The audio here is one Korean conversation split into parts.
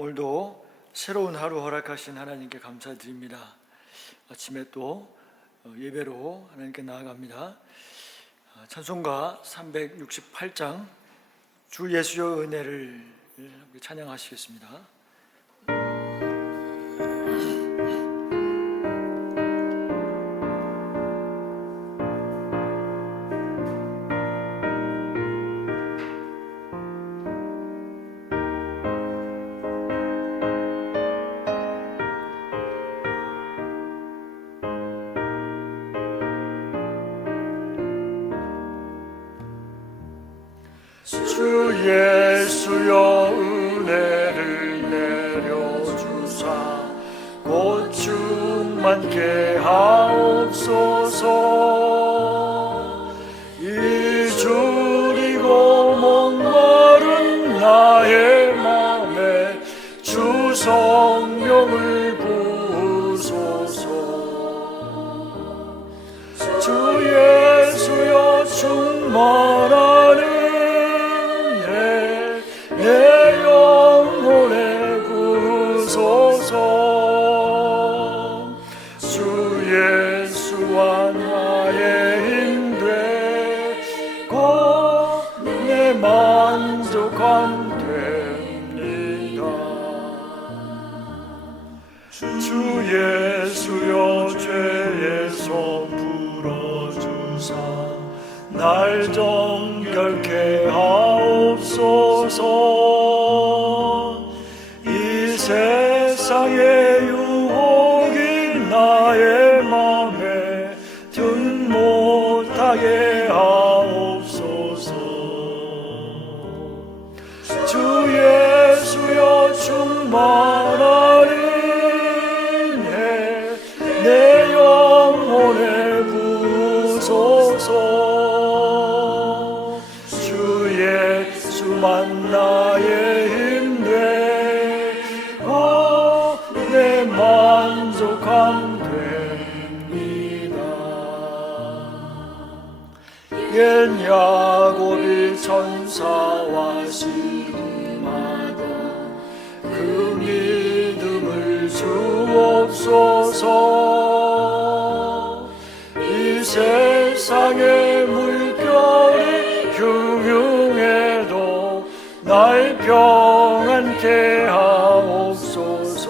오늘도 새로운 하루 허락하신 하나님께 감사드립니다. 아침에 또 예배로 하나님께 나아갑니다. 찬송가 368장 주 예수의 은혜를 함께 찬양하시겠습니다. 주 예수여 은혜를 내려주사 곧 충만케 하옵소서. 이주리고 목마른 나의 맘에 주 성령을 부으소서. 주 예수여 충만하는 내 영혼에 부으소서. 주 예수와 나의 힘되고 내 만족함 됩니다. 주 예수여 죄에서 풀어주사 날 정결케 하옵소서. 이 세상의 유혹이 나의 맘에 등 못하게 하옵소서. 주 예수여 충만하는 내 영혼에 부으소서. 주 예수만 나의 힘되고 내 만족함 됩니다. 옛 야곱이 천사와 씨름하던 그 믿음을 주옵소서. 이 세상의 물결이 흉흉해도 날 평안케 하옵소서.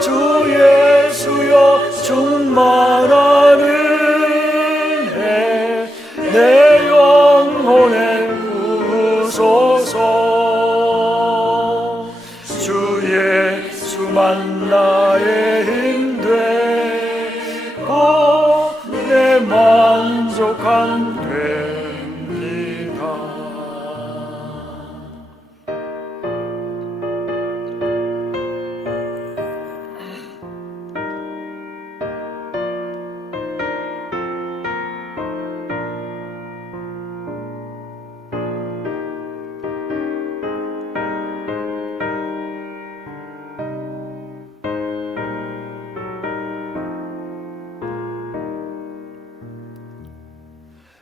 주 예수여 충만하는 내 영혼에 부으소서. 주 예수만 나의 힘되고 내 만족함 됩니다.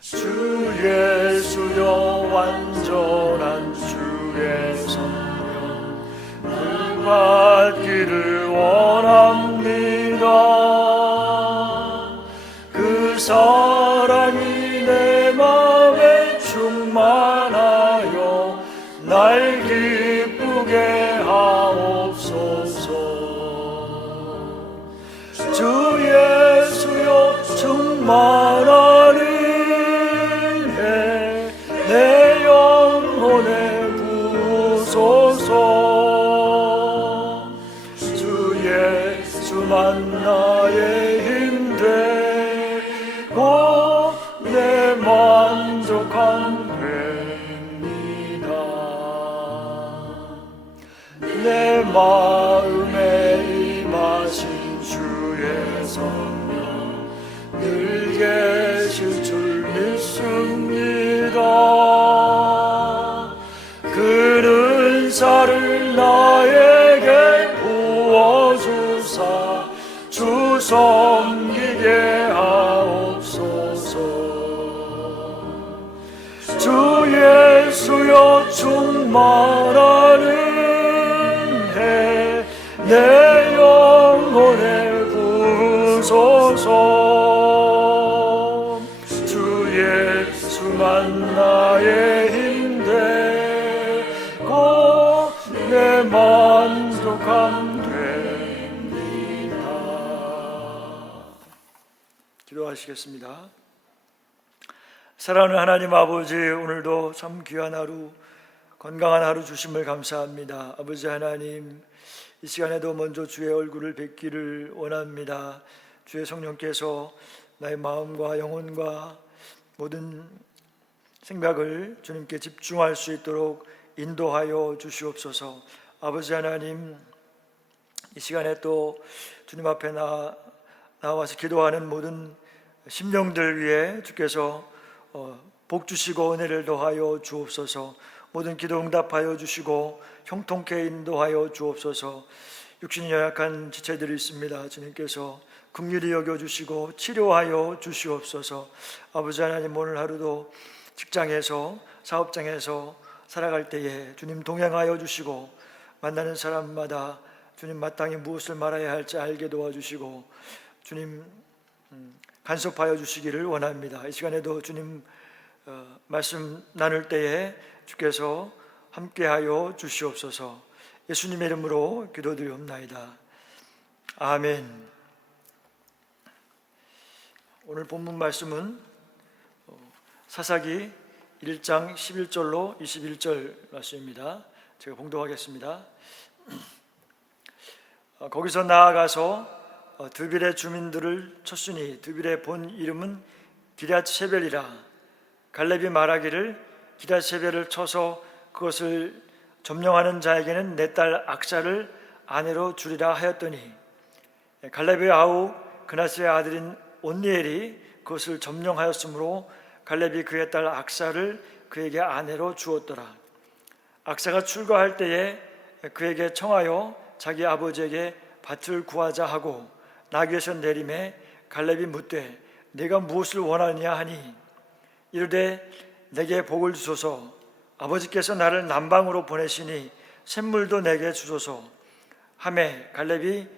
주 예수여 완전한 주의 성령 물 받기를 원합니다. 그 사랑이 내 맘에 충만하여 날 기쁘게 하옵소서. 주 예수여 충만하는 내 영혼에 부으소서. 주 예수만 나의 힘되고 내 만족함 됩니다. 내 마음에 임하신 주의 성령 늘 계실 줄 믿습니다. 그 은사를 나에게 부어주사 주 섬기게 하옵소서. 주 예수여 주여 충만하는 해 내 영혼에 부으소서. 주 예수만 나의 힘 되고 내 만족함 됩니다. 기도하시겠습니다. 사랑하는 하나님 아버지, 오늘도 참 귀한 하루, 건강한 하루 주심을 감사합니다. 아버지 하나님, 이 시간에도 먼저 주의 얼굴을 뵙기를 원합니다. 주의 성령께서 나의 마음과 영혼과 모든 생각을 주님께 집중할 수 있도록 인도하여 주시옵소서. 아버지 하나님, 이 시간에 또 주님 앞에 나와서 기도하는 모든 심령들 위해 주께서 복 주시고 은혜를 더하여 주옵소서. 모든 기도 응답하여 주시고 형통케 인도하여 주옵소서. 육신이 연약한 지체들이 있습니다. 주님께서 긍휼히 여겨주시고 치료하여 주시옵소서. 아버지 하나님, 오늘 하루도 직장에서 사업장에서 살아갈 때에 주님 동행하여 주시고 만나는 사람마다 주님 마땅히 무엇을 말해야 할지 알게 도와주시고 주님 간섭하여 주시기를 원합니다. 이 시간에도 주님 말씀 나눌 때에 주께서 함께하여 주시옵소서. 예수님의 이름으로 기도드리옵나이다. 아멘. 오늘 본문 말씀은 사사기 1장 11절로 21절 말씀입니다. 제가 봉독하겠습니다. 거기서 나아가서 드빌의 주민들을 쳤으니 드빌의 본 이름은 기럇세벨이라. 갈렙이 말하기를 기럇세벨을 쳐서 그것을 점령하는 자에게는 내 딸 악사를 아내로 주리라 하였더니 갈렙의 아우 그나스의 아들인 온니엘이 그것을 점령하였으므로 갈렙이 그의 딸 악사를 그에게 아내로 주었더라. 악사가 출가할 때에 그에게 청하여 자기 아버지에게 밭을 구하자 하고 나귀에서 내림에 갈렙이 묻되 내가 무엇을 원하느냐 하니 이르되 내게 복을 주소서. 아버지께서 나를 남방으로 보내시니 샘물도 내게 주소서 하매 갈렙이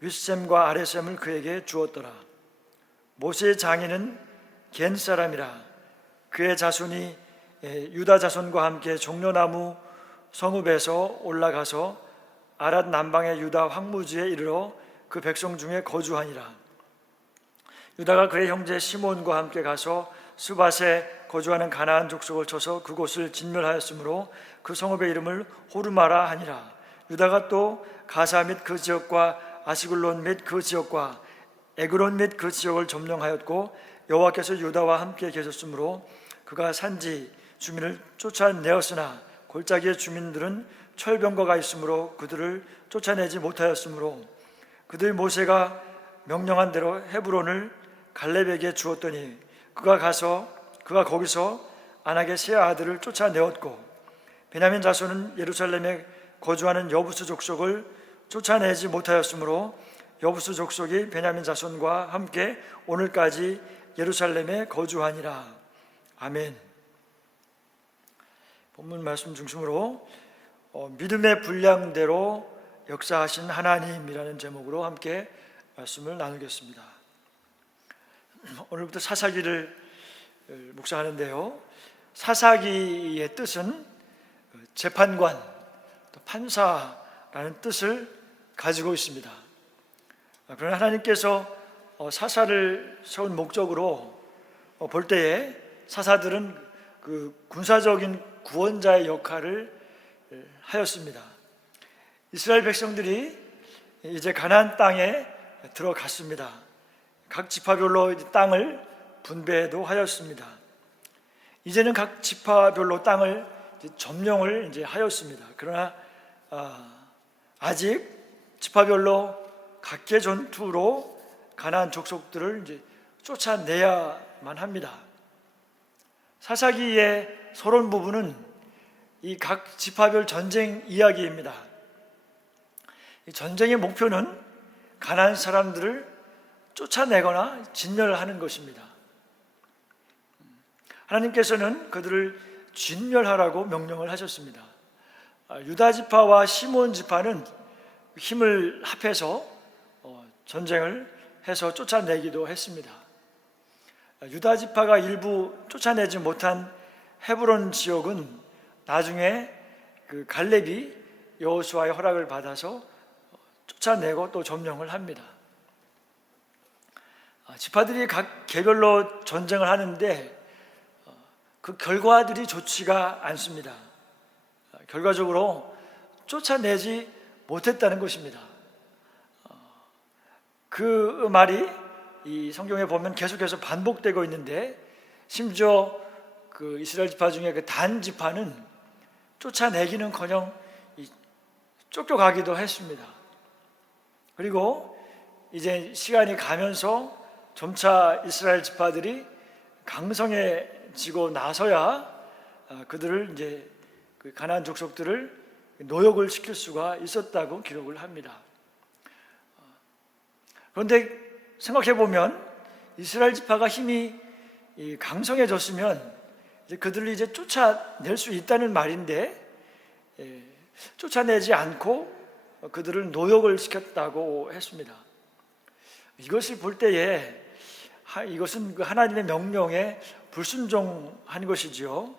윗샘과 아랫샘을 그에게 주었더라. 모세의 장인은 겐 사람이라. 그의 자손이 유다 자손과 함께 종려나무 성읍에서 올라가서 아랏 남방의 유다 황무지에 이르러 그 백성 중에 거주하니라. 유다가 그의 형제 시몬과 함께 가서 스밧에 거주하는 가나안 족속을 쳐서 그곳을 진멸하였으므로 그 성읍의 이름을 호르마라 하니라. 유다가 또 가사 및 그 지역과 아시글론 및 그 지역과 에그론 및 그 지역을 점령하였고 여호와께서 유다와 함께 계셨으므로 그가 산지 주민을 쫓아내었으나 골짜기의 주민들은 철병거가 있으므로 그들을 쫓아내지 못하였으므로 그들이 모세가 명령한 대로 헤브론을 갈렙에게 주었더니 그가 거기서 아낙의 세 아들을 쫓아내었고 베냐민 자손은 예루살렘에 거주하는 여부스 족속을 쫓아내지 못하였으므로 여부스 족속이 베냐민 자손과 함께 오늘까지 예루살렘에 거주하니라. 아멘. 본문 말씀 중심으로 믿음의 분량대로 역사하신 하나님이라는 제목으로 함께 말씀을 나누겠습니다. 오늘부터 사사기를 묵상하는데요, 사사기의 뜻은 재판관, 또 판사라는 뜻을 가지고 있습니다. 그러나 하나님께서 사사를 세운 목적으로 볼 때에 사사들은 그 군사적인 구원자의 역할을 하였습니다. 이스라엘 백성들이 이제 가나안 땅에 들어갔습니다. 각 지파별로 땅을 분배도 하였습니다. 이제는 각 지파별로 땅을 점령을 이제 하였습니다. 그러나 아직 지파별로 각계 전투로 가나안 족속들을 이제 쫓아내야만 합니다. 사사기의 서론 부분은 이 각 지파별 전쟁 이야기입니다. 이 전쟁의 목표는 가나안 사람들을 쫓아내거나 진멸하는 것입니다. 하나님께서는 그들을 진멸하라고 명령을 하셨습니다. 유다 지파와 시몬 지파는 힘을 합해서 전쟁을 해서 쫓아내기도 했습니다. 유다 지파가 일부 쫓아내지 못한 헤브론 지역은 나중에 그 갈렙이 여호수아의 허락을 받아서 쫓아내고 또 점령을 합니다. 지파들이 각 개별로 전쟁을 하는데 그 결과들이 좋지가 않습니다. 결과적으로 쫓아내지 못했다는 것입니다. 그 말이 이 성경에 보면 계속해서 반복되고 있는데, 심지어 그 이스라엘 지파 중에 그 단 지파는 쫓아내기는커녕 쫓겨가기도 했습니다. 그리고 이제 시간이 가면서 점차 이스라엘 지파들이 강성해지고 나서야 그들을 이제 그 가나안 족속들을 노역을 시킬 수가 있었다고 기록을 합니다. 그런데 생각해 보면 이스라엘 지파가 힘이 강성해졌으면 이제 그들을 이제 쫓아낼 수 있다는 말인데, 쫓아내지 않고 그들을 노역을 시켰다고 했습니다. 이것을 볼 때에 이것은 하나님의 명령에 불순종한 것이지요.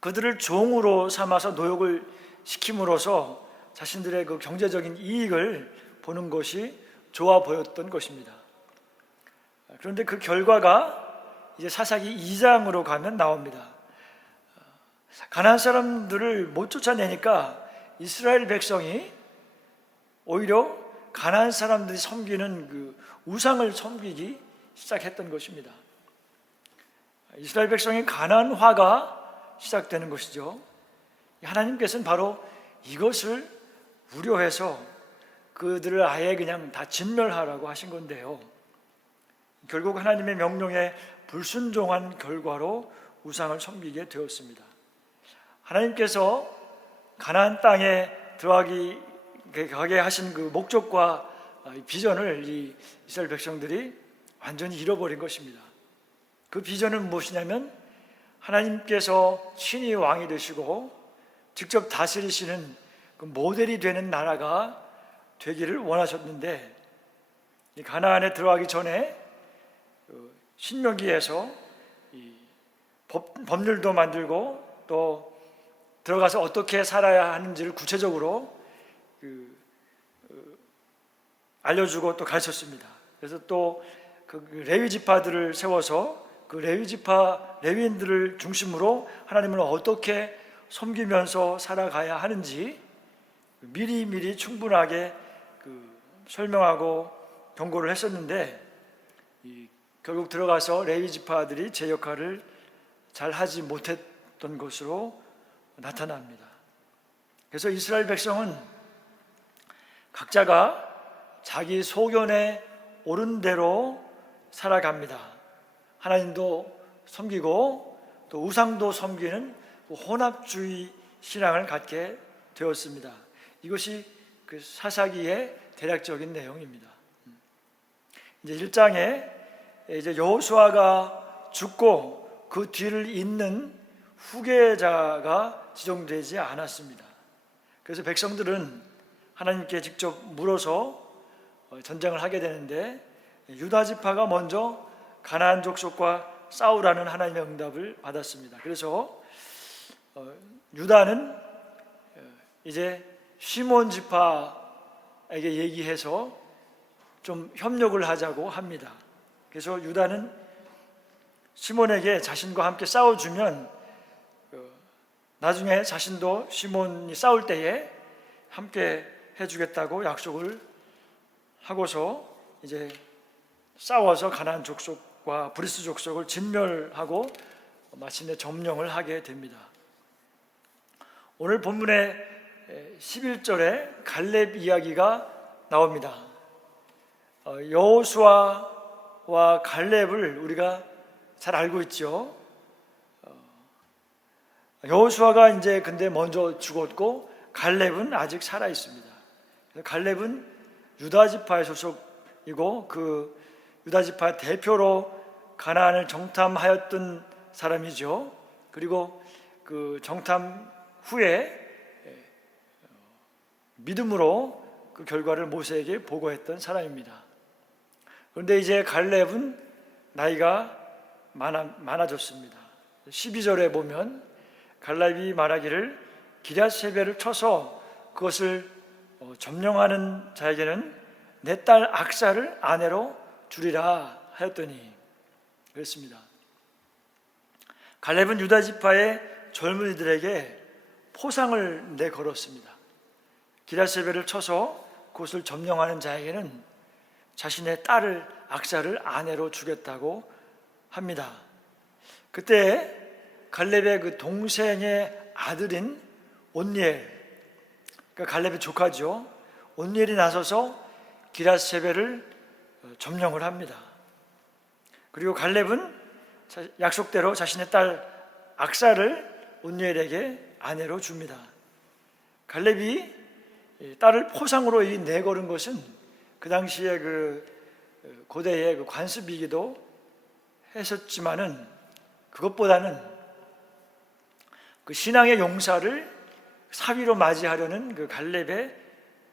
그들을 종으로 삼아서 노역을 시킴으로써 자신들의 그 경제적인 이익을 보는 것이 좋아 보였던 것입니다. 그런데 그 결과가 이제 사사기 2장으로 가면 나옵니다. 가나안 사람들을 못 쫓아내니까 이스라엘 백성이 오히려 가나안 사람들이 섬기는 그 우상을 섬기기 시작했던 것입니다. 이스라엘 백성의 가나안화가 시작되는 것이죠. 하나님께서는 바로 이것을 우려해서 그들을 아예 그냥 다 진멸하라고 하신 건데요, 결국 하나님의 명령에 불순종한 결과로 우상을 섬기게 되었습니다. 하나님께서 가나안 땅에 들어가게 하신 그 목적과 비전을 이 이스라엘 백성들이 완전히 잃어버린 것입니다. 그 비전은 무엇이냐면, 하나님께서 친히 왕이 되시고 직접 다스리시는 그 모델이 되는 나라가 되기를 원하셨는데, 이 가나안에 들어가기 전에 신명기에서 법률도 만들고 또 들어가서 어떻게 살아야 하는지를 구체적으로 알려주고 또 가르쳤습니다. 그래서 또 그 레위 지파들을 세워서 그 레위 지파 레위인들을 중심으로 하나님을 어떻게 섬기면서 살아가야 하는지 미리 충분하게 설명하고 경고를 했었는데, 결국 들어가서 레위 지파들이 제 역할을 잘 하지 못했던 것으로 나타납니다. 그래서 이스라엘 백성은 각자가 자기 소견에 옳은 대로 살아갑니다. 하나님도 섬기고 또 우상도 섬기는 혼합주의 신앙을 갖게 되었습니다. 이것이 그 사사기의 대략적인 내용입니다. 이제 1장에 이제 여호수아가 죽고 그 뒤를 잇는 후계자가 지정되지 않았습니다. 그래서 백성들은 하나님께 직접 물어서 전쟁을 하게 되는데, 유다 지파가 먼저 가나안 족속과 싸우라는 하나님의 응답을 받았습니다. 그래서 유다는 이제 시몬 지파에게 얘기해서 좀 협력을 하자고 합니다. 그래서 유다는 시몬에게 자신과 함께 싸워주면 나중에 자신도 시몬이 싸울 때에 함께 해주겠다고 약속을 하고서 이제 싸워서 가나안 족속과 브리스 족속을 진멸하고 마침내 점령을 하게 됩니다. 오늘 본문의 11절에 갈렙 이야기가 나옵니다. 여호수아와 갈렙을 우리가 잘 알고 있죠. 여호수아가 이제 근데 먼저 죽었고 갈렙은 아직 살아 있습니다. 갈렙은 유다 지파의 소속이고 그 유다 지파 대표로 가나안을 정탐하였던 사람이죠. 그리고 그 정탐 후에 믿음으로 그 결과를 모세에게 보고했던 사람입니다. 그런데 이제 갈렙은 나이가 많아졌습니다. 12절에 보면 갈렙이 말하기를 기럇세벨을 쳐서 그것을 점령하는 자에게는 내 딸 악사를 아내로 주리라 하였더니 그랬습니다. 갈렙은 유다 지파의 젊은이들에게 포상을 내걸었습니다. 기럇세벨을 쳐서 그것을 점령하는 자에게는 자신의 딸을 악사를 아내로 주겠다고 합니다. 그때 갈렙의 그 동생의 아들인 온니엘, 그러니까 갈렙의 조카죠. 온니엘이 나서서 기럇세벨을 점령을 합니다. 그리고 갈렙은 약속대로 자신의 딸 악사를 온니엘에게 아내로 줍니다. 갈렙이 딸을 포상으로 내걸은 것은 그 당시에 그 고대의 그 관습이기도 했었지만은 그것보다는 그 신앙의 용사를 사위로 맞이하려는 그 갈렙의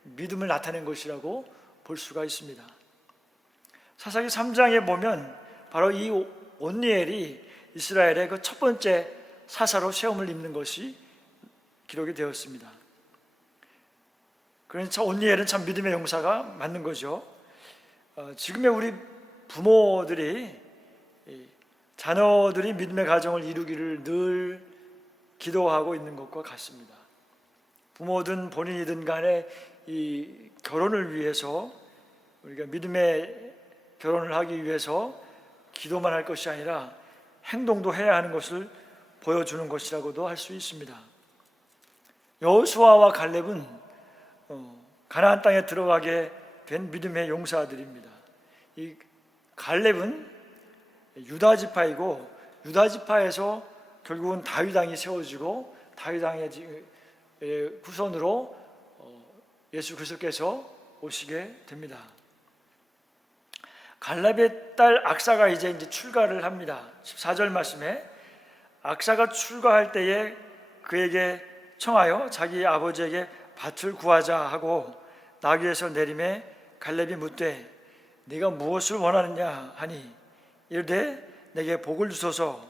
믿음을 나타낸 것이라고 볼 수가 있습니다. 사사기 3장에 보면 바로 이 온니엘이 이스라엘의 그 첫 번째 사사로 세움을 입는 것이 기록이 되었습니다. 그러니까 온니엘은 참 믿음의 용사가 맞는 거죠. 지금의 우리 부모들이 자녀들이 믿음의 가정을 이루기를 늘 기도하고 있는 것과 같습니다. 부모든 본인이든 간에 이 결혼을 위해서 우리가 믿음의 결혼을 하기 위해서 기도만 할 것이 아니라 행동도 해야 하는 것을 보여주는 것이라고도 할 수 있습니다. 여호수아와 갈렙은 가나안 땅에 들어가게 된 믿음의 용사들입니다. 이 갈렙은 유다 지파이고 유다 지파에서 결국은 다윗 왕이 세워지고 다윗 왕의 후손으로 예수 그리스도께서 오시게 됩니다. 갈렙의 딸 악사가 이제 출가를 합니다. 14절 말씀에 악사가 출가할 때에 그에게 청하여 자기 아버지에게 밭을 구하자 하고 나귀에서 내림에 갈렙이 묻되 네가 무엇을 원하느냐 하니 이르되 내게 복을 주소서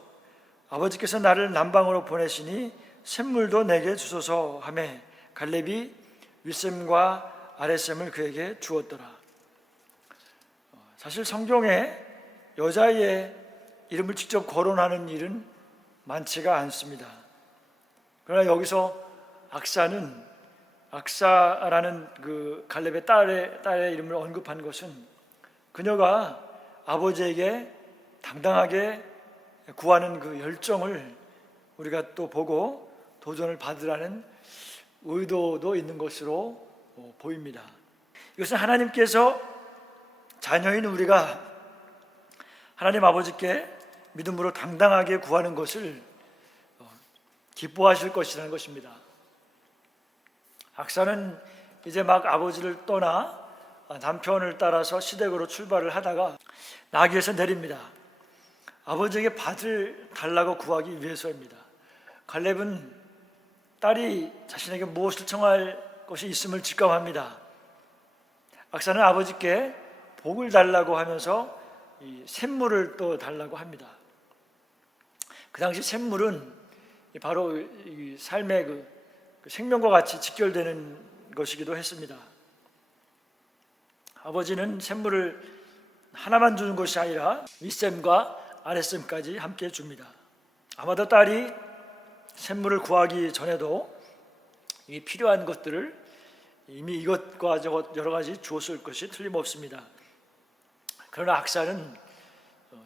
아버지께서 나를 남방으로 보내시니 샘물도 내게 주소서 하매 갈렙이 윗샘과 아랫샘을 그에게 주었더라. 사실 성경에 여자의 이름을 직접 거론하는 일은 많지가 않습니다. 그러나 여기서 악사라는 그 갈렙의 딸의 이름을 언급한 것은 그녀가 아버지에게 당당하게 구하는 그 열정을 우리가 또 보고 도전을 받으라는 의도도 있는 것으로 보입니다. 이것은 하나님께서 자녀인 우리가 하나님 아버지께 믿음으로 당당하게 구하는 것을 기뻐하실 것이라는 것입니다. 악사는 이제 막 아버지를 떠나 남편을 따라서 시댁으로 출발을 하다가 나귀에서 내립니다. 아버지에게 밭을 달라고 구하기 위해서입니다. 갈렙은 딸이 자신에게 무엇을 청할 것이 있음을 직감합니다. 악사는 아버지께 복을 달라고 하면서 이 샘물을 또 달라고 합니다. 그 당시 샘물은 바로 이 삶의 그 생명과 같이 직결되는 것이기도 했습니다. 아버지는 샘물을 하나만 주는 것이 아니라 윗샘과 아랫샘까지 함께 줍니다. 아마도 딸이 샘물을 구하기 전에도 이 필요한 것들을 이미 이것과 저것 여러 가지 주었을 것이 틀림없습니다. 그러나 악사는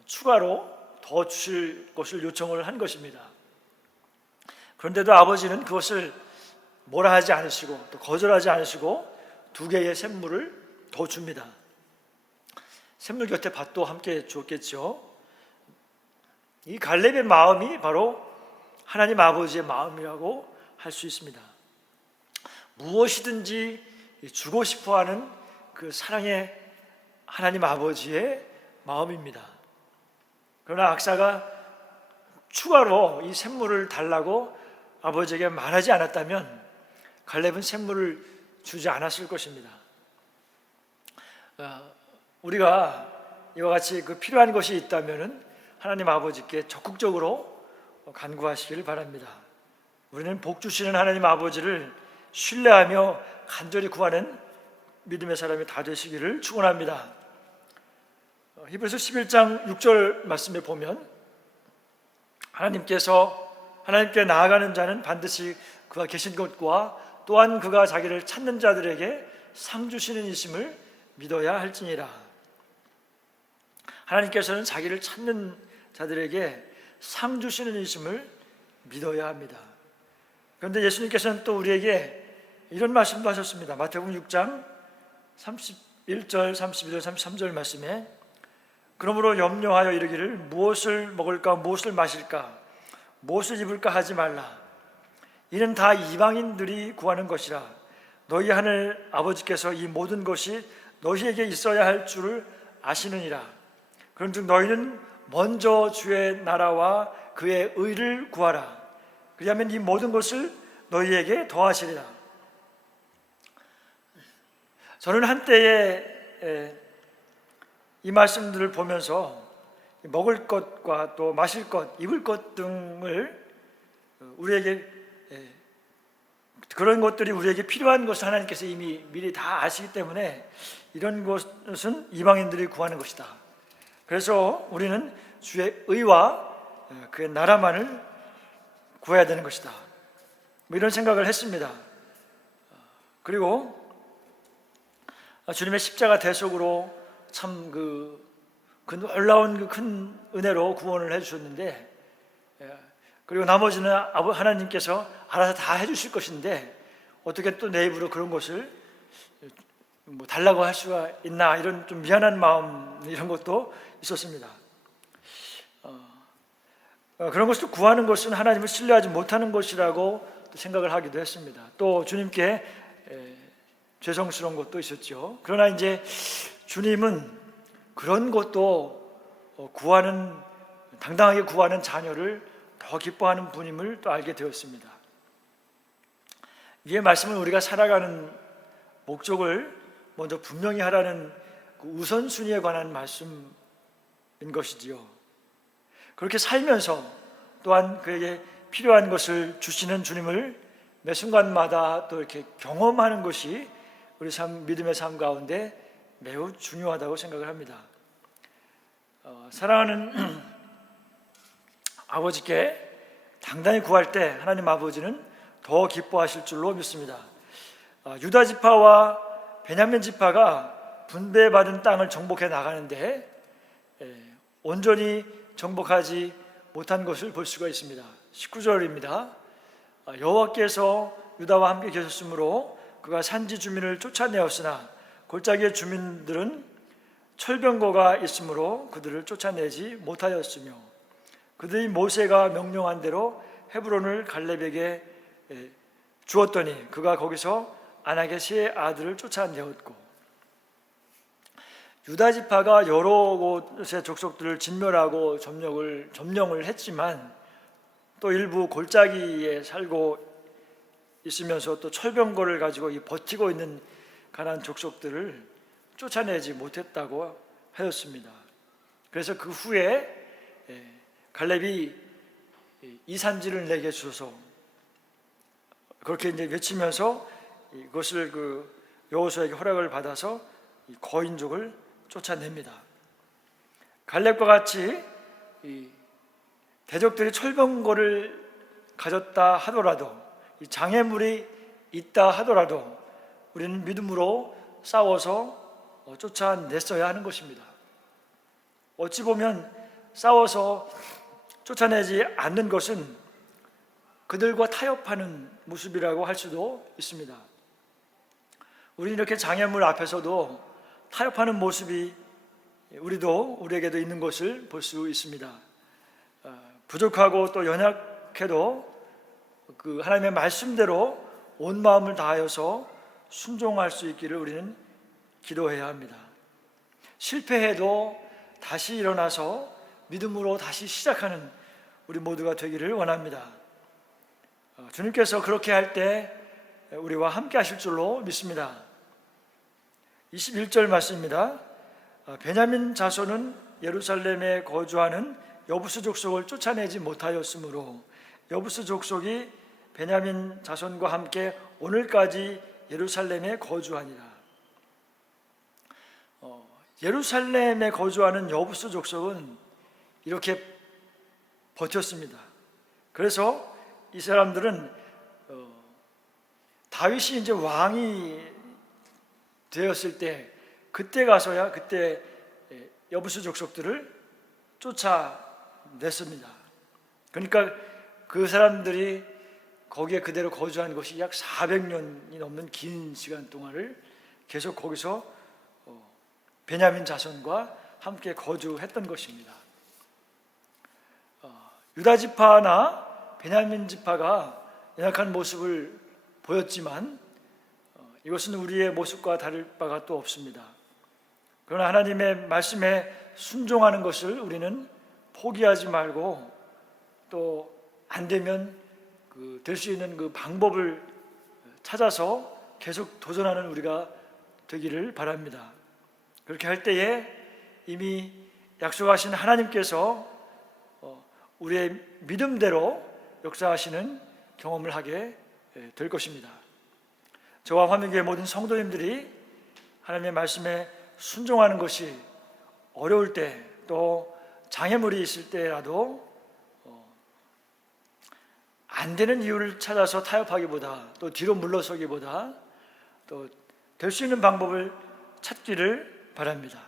추가로 더 주실 것을 요청을 한 것입니다. 그런데도 아버지는 그것을 뭐라 하지 않으시고 또 거절하지 않으시고 2개의 샘물을 더 줍니다. 샘물 곁에 밭도 함께 주었겠죠. 이 갈렙의 마음이 바로 하나님 아버지의 마음이라고 할 수 있습니다. 무엇이든지 주고 싶어하는 그 사랑의 하나님 아버지의 마음입니다. 그러나 악사가 추가로 이 샘물을 달라고 아버지에게 말하지 않았다면 갈렙은 샘물을 주지 않았을 것입니다. 우리가 이와 같이 필요한 것이 있다면 하나님 아버지께 적극적으로 간구하시기를 바랍니다. 우리는 복 주시는 하나님 아버지를 신뢰하며 간절히 구하는 믿음의 사람이 다 되시기를 축원합니다. 히브리서 11장 6절 말씀에 보면 하나님께 나아가는 자는 반드시 그가 계신 곳과 또한 그가 자기를 찾는 자들에게 상 주시는 이심을 믿어야 할지니라. 하나님께서는 자기를 찾는 자들에게 상 주시는 이심을 믿어야 합니다. 그런데 예수님께서는 또 우리에게 이런 말씀도 하셨습니다. 마태복음 6장 31절, 32절, 33절 말씀에 그러므로 염려하여 이르기를 무엇을 먹을까, 무엇을 마실까, 무엇을 입을까 하지 말라. 이는 다 이방인들이 구하는 것이라. 너희 하늘 아버지께서 이 모든 것이 너희에게 있어야 할 줄을 아시느니라. 그런즉 너희는 먼저 주의 나라와 그의 의를 구하라. 그리하면 이 모든 것을 너희에게 더하시리라. 저는 한때에 이 말씀들을 보면서 먹을 것과 또 마실 것, 입을 것 등을 우리에게 그런 것들이 우리에게 필요한 것을 하나님께서 이미 미리 다 아시기 때문에 이런 것은 이방인들이 구하는 것이다. 그래서 우리는 주의 의와 그의 나라만을 구해야 되는 것이다. 이런 생각을 했습니다. 그리고 주님의 십자가 대속으로 참 그 놀라운 큰 은혜로 구원을 해주셨는데, 그리고 나머지는 하나님께서 알아서 다 해주실 것인데 어떻게 또 내 입으로 그런 것을 달라고 할 수가 있나, 이런 좀 미안한 마음, 이런 것도 있었습니다. 그런 것을 구하는 것은 하나님을 신뢰하지 못하는 것이라고 생각을 하기도 했습니다. 또 주님께 죄송스러운 것도 있었죠. 그러나 이제 주님은 그런 것도 당당하게 구하는 자녀를 더 기뻐하는 분임을 또 알게 되었습니다. 이 말씀은 우리가 살아가는 목적을 먼저 분명히 하라는 그 우선순위에 관한 말씀인 것이지요. 그렇게 살면서 또한 그에게 필요한 것을 주시는 주님을 매 순간마다 또 이렇게 경험하는 것이 우리 믿음의 삶 가운데 매우 중요하다고 생각을 합니다. 사랑하는 아버지께 당당히 구할 때 하나님 아버지는 더 기뻐하실 줄로 믿습니다. 유다 지파와 베냐민 지파가 분배받은 땅을 정복해 나가는데 온전히 정복하지 못한 것을 볼 수가 있습니다. 19절입니다. 여호와께서 유다와 함께 계셨으므로 그가 산지 주민을 쫓아내었으나 골짜기의 주민들은 철병거가 있으므로 그들을 쫓아내지 못하였으며 그들이 모세가 명령한 대로 헤브론을 갈렙에게 주었더니 그가 거기서 아낙의 세 아들을 쫓아내었고, 유다 지파가 여러 곳의 족속들을 진멸하고 점령을 했지만 또 일부 골짜기에 살고 있으면서 또 철병거를 가지고 버티고 있는 가나안 족속들을 쫓아내지 못했다고 하였습니다. 그래서 그 후에 갈렙이 이 산지를 내게 주소서, 그렇게 이제 외치면서 이것을 여호수아에게 허락을 받아서 이 거인족을 쫓아냅니다. 갈렙과 같이 대적들이 철병거를 가졌다 하더라도, 이 장애물이 있다 하더라도 우리는 믿음으로 싸워서 쫓아냈어야 하는 것입니다. 어찌 보면 싸워서 쫓아내지 않는 것은 그들과 타협하는 모습이라고 할 수도 있습니다. 우리는 이렇게 장애물 앞에서도 타협하는 모습이 우리에게도 있는 것을 볼 수 있습니다. 부족하고 또 연약해도 그 하나님의 말씀대로 온 마음을 다하여서 순종할 수 있기를 우리는 기도해야 합니다. 실패해도 다시 일어나서 믿음으로 다시 시작하는 우리 모두가 되기를 원합니다. 주님께서 그렇게 할 때 우리와 함께 하실 줄로 믿습니다. 21절 말씀입니다. 베냐민 자손은 예루살렘에 거주하는 여부스 족속을 쫓아내지 못하였으므로 여부스 족속이 베냐민 자손과 함께 오늘까지 예루살렘에 거주하니라. 예루살렘에 거주하는 여부스 족속은 이렇게 버텼습니다. 그래서 이 사람들은 다윗이 이제 왕이 되었을 때 그때 가서야 그때 여부스 족속들을 쫓아냈습니다. 그러니까 그 사람들이 거기에 그대로 거주한 것이 약 400년이 넘는 긴 시간 동안을 계속 거기서 베냐민 자손과 함께 거주했던 것입니다. 유다 지파나 베냐민 지파가 연약한 모습을 보였지만 이것은 우리의 모습과 다를 바가 또 없습니다. 그러나 하나님의 말씀에 순종하는 것을 우리는 포기하지 말고 또 안 되면 될 수 있는 그 방법을 찾아서 계속 도전하는 우리가 되기를 바랍니다. 그렇게 할 때에 이미 약속하신 하나님께서 우리의 믿음대로 역사하시는 경험을 하게 될 것입니다. 저와 화명교회 모든 성도님들이 하나님의 말씀에 순종하는 것이 어려울 때, 또 장애물이 있을 때라도 안 되는 이유를 찾아서 타협하기보다, 또 뒤로 물러서기보다 또 될 수 있는 방법을 찾기를 바랍니다.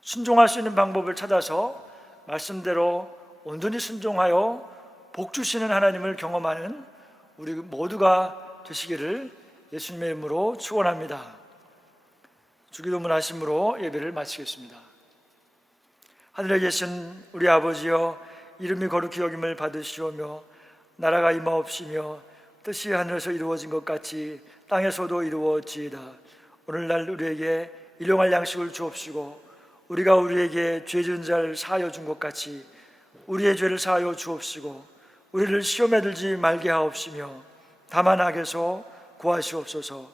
순종할 수 있는 방법을 찾아서 말씀대로 온전히 순종하여 복 주시는 하나님을 경험하는 우리 모두가 되시기를 예수님의 이름으로 축원합니다. 주기도문 하심으로 예배를 마치겠습니다. 하늘에 계신 우리 아버지여, 이름이 거룩히 여김을 받으시오며 나라가 임하옵시며 뜻이 하늘에서 이루어진 것 같이 땅에서도 이루어지이다. 오늘날 우리에게 일용할 양식을 주옵시고 우리가 우리에게 죄 지은 자를 사하여 준 것 같이 우리의 죄를 사하여 주옵시고 우리를 시험에 들지 말게 하옵시며 다만 악에서 구하시옵소서.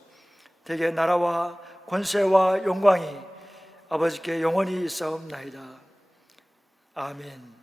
대개 나라와 권세와 영광이 아버지께 영원히 있사옵나이다. 아멘.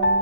네.